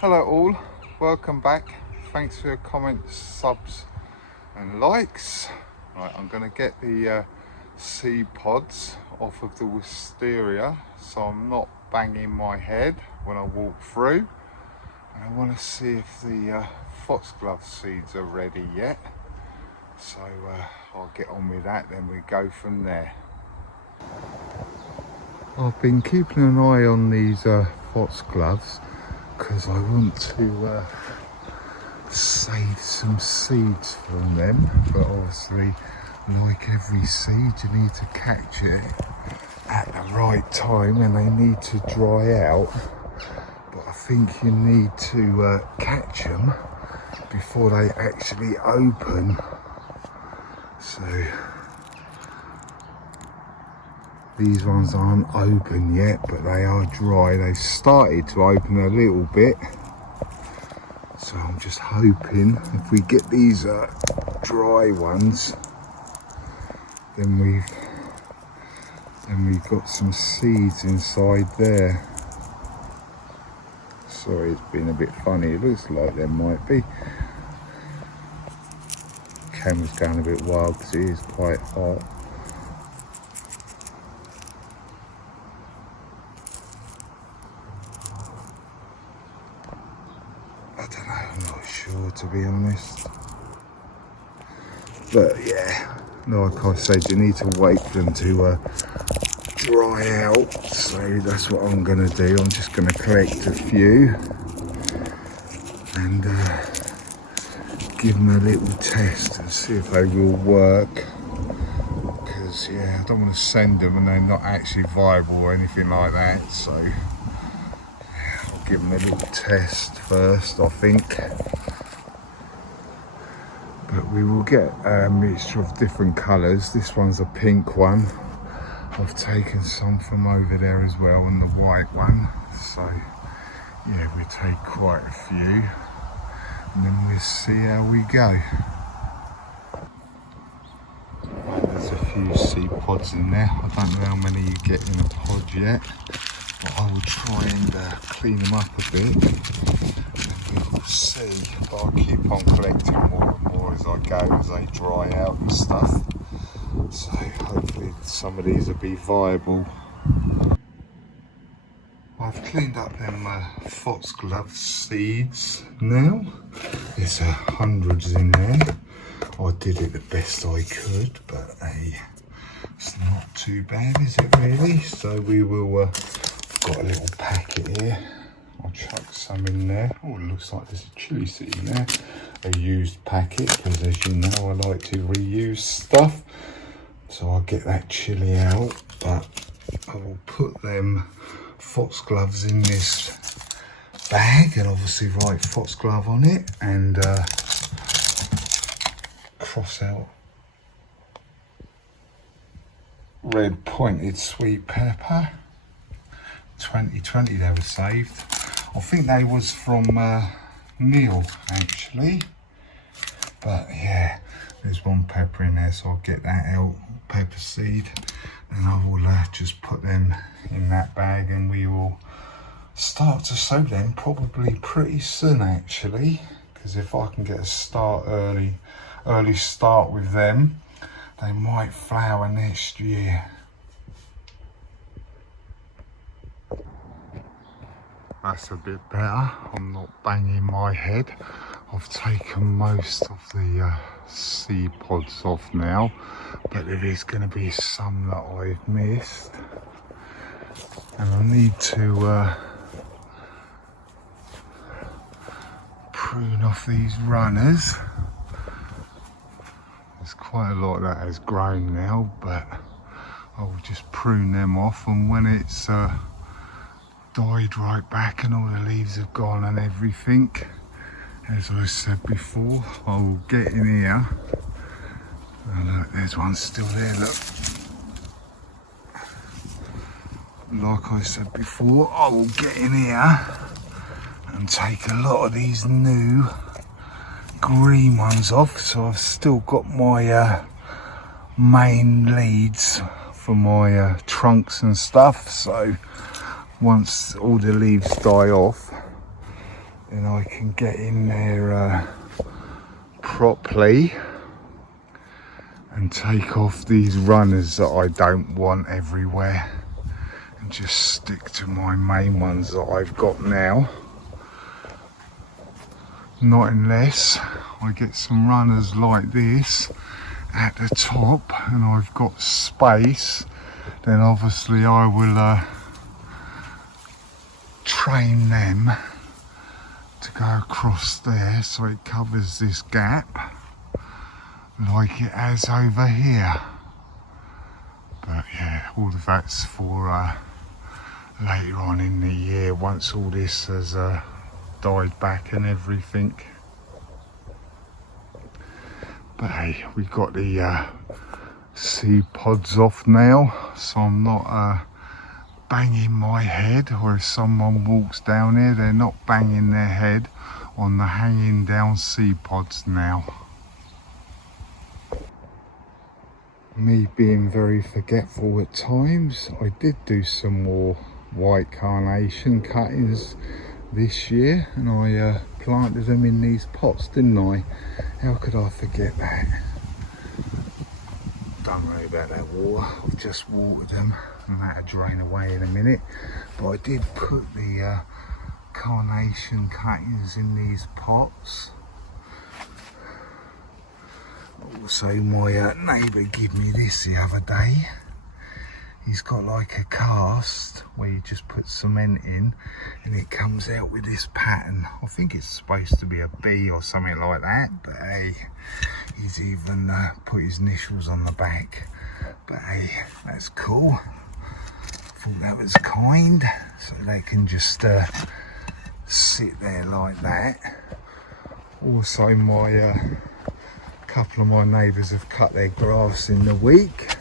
Hello all, welcome back. Thanks for your comments, subs and likes. Right, I'm going to get the seed pods off of the wisteria so I'm not banging my head when I walk through. And I want to see if the foxglove seeds are ready yet. So I'll get on with that, then we go from there. I've been keeping an eye on these foxgloves because I want to save some seeds from them, but obviously like every seed you need to catch it at the right time and they need to dry out. But I think you need to catch them before they actually open. So these ones aren't open yet, but they are dry. They've started to open a little bit. So I'm just hoping if we get these dry ones, then we've got some seeds inside there. Sorry, it's been a bit funny. It looks like there might be. Camera's going a bit wild because it is quite hot. I don't know, I'm not sure to be honest. But yeah, like I said, you need to wait for them to dry out. So that's what I'm going to do. I'm just going to collect a few and give them a little test and see if they will work. Because yeah, I don't want to send them and they're not actually viable or anything like that. So give them a little test first, I think. But we will get a mixture of different colours. This one's a pink one. I've taken some from over there as well, and the white one. So yeah, we take quite a few and then we'll see how we go. Right, there's a few seed pods in there. I don't know how many you get in a pod yet. I will try and clean them up a bit and we will see, but I'll keep on collecting more and more as I go, as they dry out and stuff. So hopefully some of these will be viable. I've cleaned up them foxglove seeds now. There's hundreds in there. I did it the best I could, but it's not too bad, is it really? So we will got a little packet here. I'll chuck some in there. Oh, it looks like there's a chilli seed in there. A used packet, because as you know, I like to reuse stuff. So I'll get that chilli out, but I will put them foxgloves in this bag and obviously write foxglove on it and cross out red pointed sweet pepper. 2020 they were saved. I think they was from Neil actually, but yeah, there's one pepper in there, so I'll get that out, pepper seed, and I will just put them in that bag and we will start to sow them probably pretty soon actually, because if I can get a start early start with them, they might flower next year. That's a bit better. I'm not banging my head. I've taken most of the seed pods off now, but there is going to be some that I've missed. And I need to prune off these runners. There's quite a lot that has grown now, but I will just prune them off, and when it's died right back and all the leaves have gone and everything, as I said before, I will get in here. And look, there's one still there, look. Like I said before, I will get in here and take a lot of these new green ones off, so I've still got my main leads for my trunks and stuff. So once all the leaves die off, then I can get in there properly and take off these runners that I don't want everywhere and just stick to my main ones that I've got now. Not unless I get some runners like this at the top and I've got space, then obviously I will train them to go across there so it covers this gap like it has over here. But yeah, all of that's for later on in the year, once all this has died back and everything. But hey, we've got the seed pods off now, so I'm not banging my head, or if someone walks down here, they're not banging their head on the hanging down seed pods now. Me being very forgetful at times, I did do some more white carnation cuttings this year, and I planted them in these pots, didn't I? How could I forget that? Don't worry about that water, I've just watered them and that'll drain away in a minute. But I did put the carnation cuttings in these pots. Also, my neighbour gave me this the other day. He's got like a cast where you just put cement in and it comes out with this pattern. I think it's supposed to be a bee or something like that, but hey, he's even put his initials on the back. But hey, that's cool. I thought that was kind, so they can just sit there like that. Also, my couple of my neighbours have cut their grass in the week,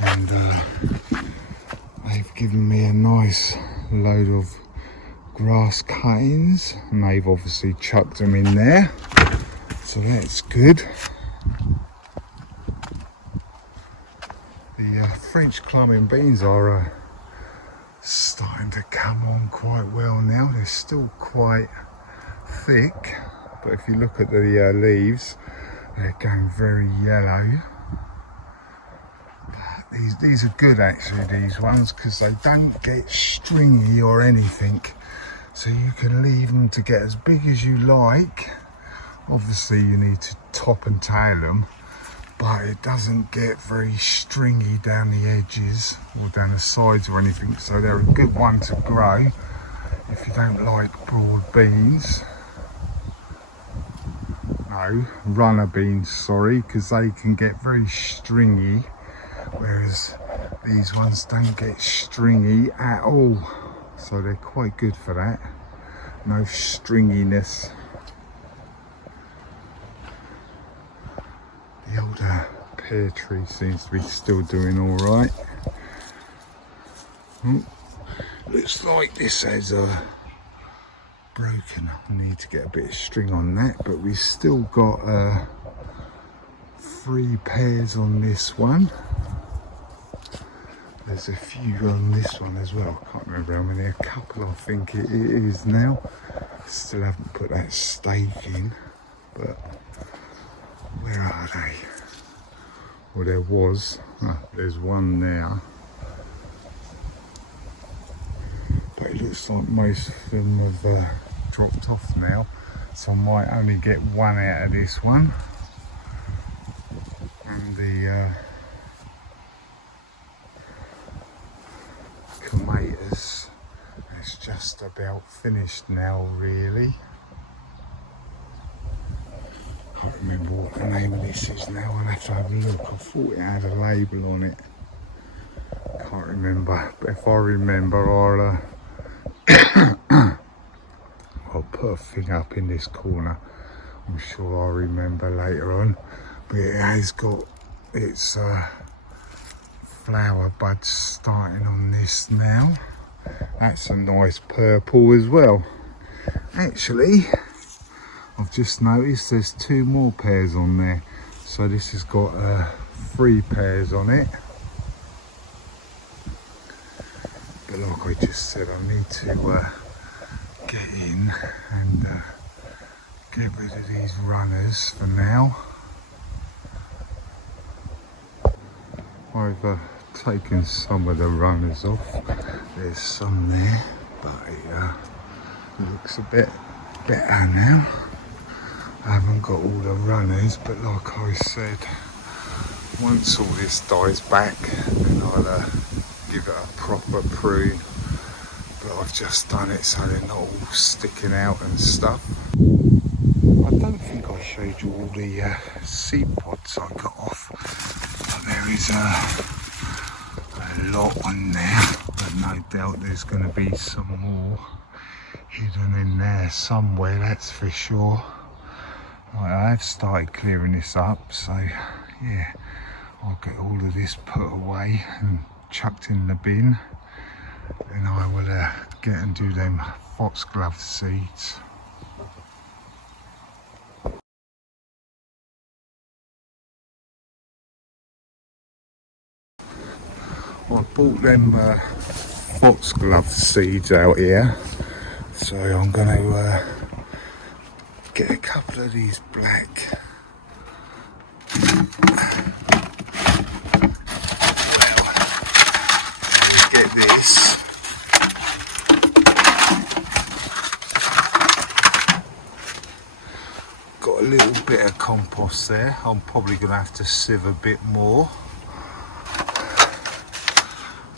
and they've given me a nice load of grass cuttings, and they've obviously chucked them in there, so that's good. The French climbing beans are starting to come on quite well now. They're still quite thick, but if you look at the leaves, they're going very yellow. These are good actually, these ones, because they don't get stringy or anything, so you can leave them to get as big as you like. Obviously you need to top and tail them, but it doesn't get very stringy down the edges or down the sides or anything, so they're a good one to grow if you don't like broad beans. No, runner beans, sorry, because they can get very stringy, whereas these ones don't get stringy at all, so they're quite good for that. No stringiness. The older pear tree seems to be still doing all right. Oh, looks like this has broken. I need to get a bit of string on that, but we've still got 3 pairs on this one. There's a few on this one as well. I can't remember how many, a couple I think it is now. Still haven't put that stake in, but where are they? Well, there was, there's one there. But it looks like most of them have dropped off now, so I might only get one out of this one. And the clematis is just about finished now, really. Can't remember what the name of this is now, I'll have to have a look. I thought it had a label on it. Can't remember, but if I remember, I'll put a thing up in this corner. I'm sure I'll remember later on. But it has got its flower buds starting on this now. That's a nice purple as well. Actually, I've just noticed there's 2 more pairs on there. So this has got 3 pairs on it. But like I just said, I need to get in and get rid of these runners for now. I've taken some of the runners off. There's some there, but it looks a bit better now. I haven't got all the runners, but like I said, once all this dies back, then I'll give it a proper prune. But I've just done it so they're not all sticking out and stuff. I don't think I showed you all the seed pods I got off, but there is a lot on there, but no doubt there's going to be some more hidden in there somewhere, that's for sure. I have started clearing this up, so yeah, I'll get all of this put away and chucked in the bin, and I will get and do them foxglove seeds. I bought them foxglove seeds out here, so I'm going to get a couple of these black. Get this. Got a little bit of compost there. I'm probably going to have to sieve a bit more.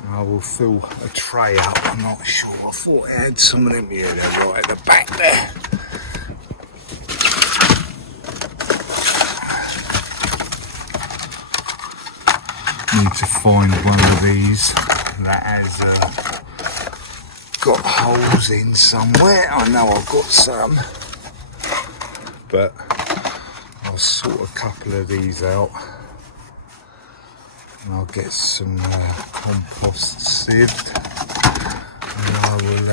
And I will fill a tray up. I'm not sure. I thought I had some of them here. They're right at the back there. Need to find one of these that has got holes in somewhere. I know I've got some, but I'll sort a couple of these out and I'll get some compost sieved, and I will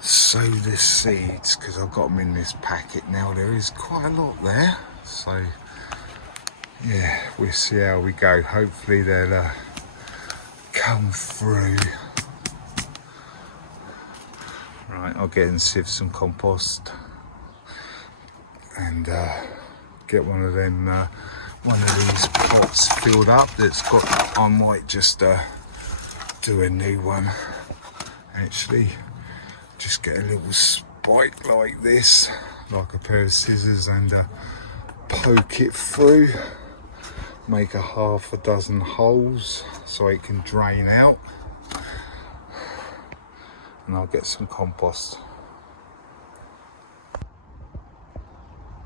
sow the seeds, because I've got them in this packet now. There is quite a lot there, so yeah, we'll see how we go. Hopefully they'll come through. Right, I'll get and sieve some compost and get one of these pots filled up that's got. I might just do a new one. Actually, just get a little spike like this, like a pair of scissors, and poke it through. Make a half a dozen holes so it can drain out, and I'll get some compost.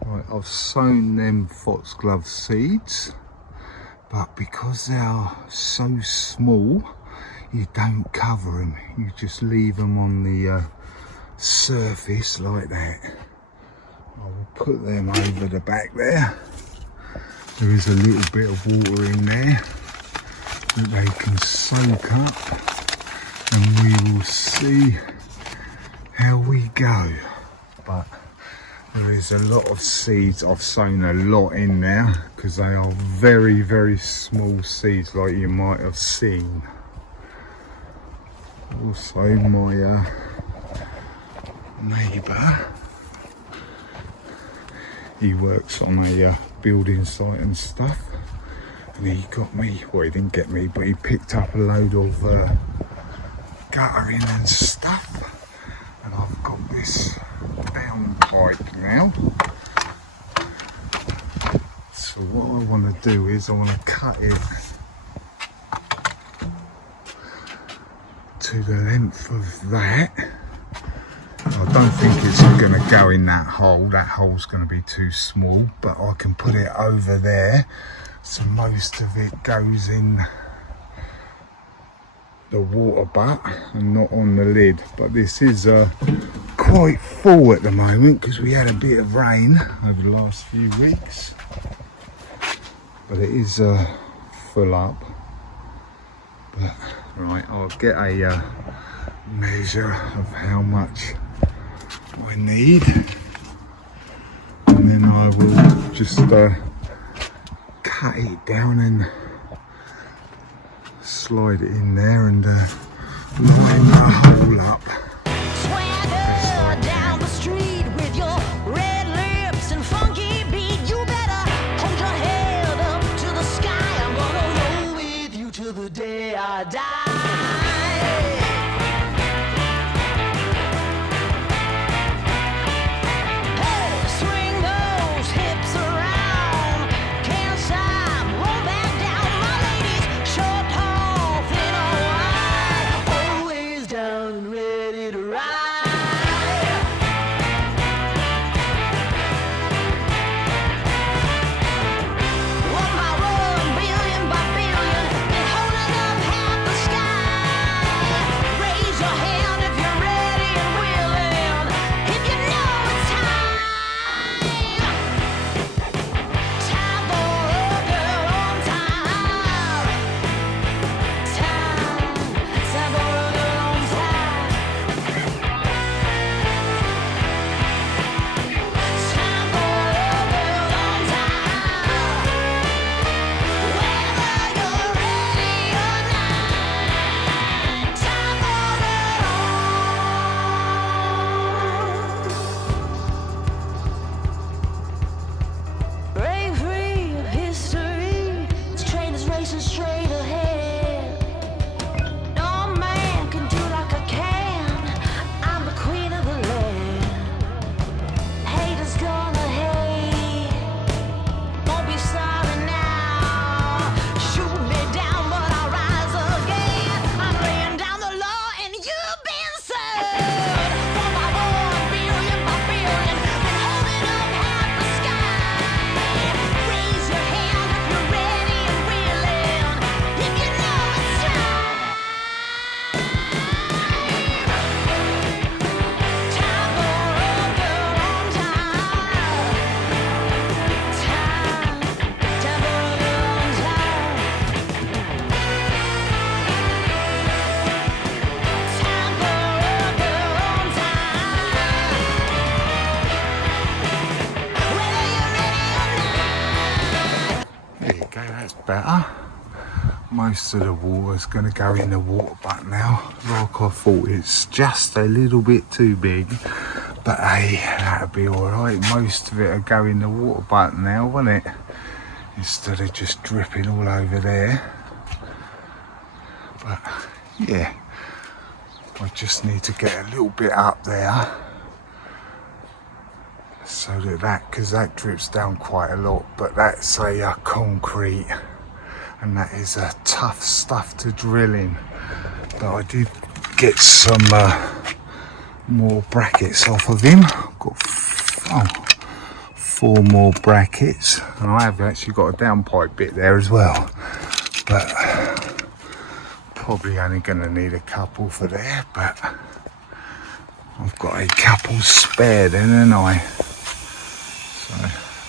Right, I've sown them foxglove seeds, but because they are so small, you don't cover them, you just leave them on the surface like that. I will put them over the back there. There is a little bit of water in there that they can soak up, and we will see how we go. But there is a lot of seeds. I've sown a lot in there because they are very, very small seeds, like you might have seen. Also, my neighbour, he works on a building site and stuff, and he got me, well, he didn't get me, but he picked up a load of guttering and stuff, and I've got this bound pipe now. So what I want to do is I want to cut it to the length of that. I don't think it's going to go in that hole. That hole's going to be too small, but I can put it over there, so most of it goes in the water butt and not on the lid. But this is quite full at the moment because we had a bit of rain over the last few weeks, but it is full up. But right, I'll get a measure of how much I need, and then I will just cut it down and slide it in there and line the hole up. Better. Most of the water's going to go in the water butt now. Like I thought, it's just a little bit too big, but hey, that'll be alright. Most of it will go in the water butt now, won't it? Instead of just dripping all over there. But yeah, I just need to get a little bit up there so that because that drips down quite a lot, but that's a concrete, and that is a tough stuff to drill in. But I did get some more brackets off of him. I've got 4 more brackets, and I have actually got a downpipe bit there as well, but probably only going to need a couple for there, but I've got a couple spare then, haven't I? So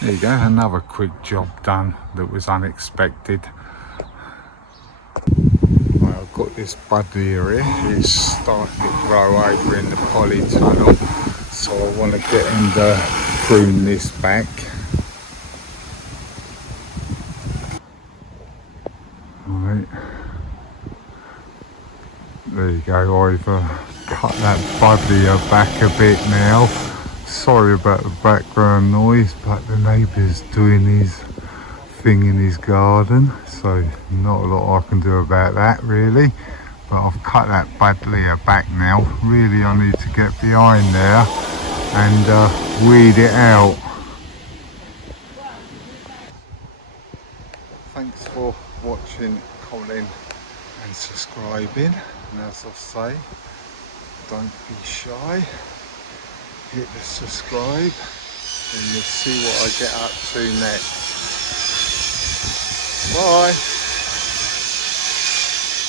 there you go, another quick job done that was unexpected. Right, I've got this buddleia here. It's starting to grow over in the polytunnel, so I want to get him to prune this back. Right, there you go. I've cut that buddleia back a bit now. Sorry about the background noise, but the neighbour's doing his thing in his garden, so not a lot I can do about that really. But I've cut that buddleia back now. Really, I need to get behind there and weed it out. Thanks for watching, commenting and subscribing, and as I say, don't be shy. Hit the subscribe and you'll see what I get up to next. Bye.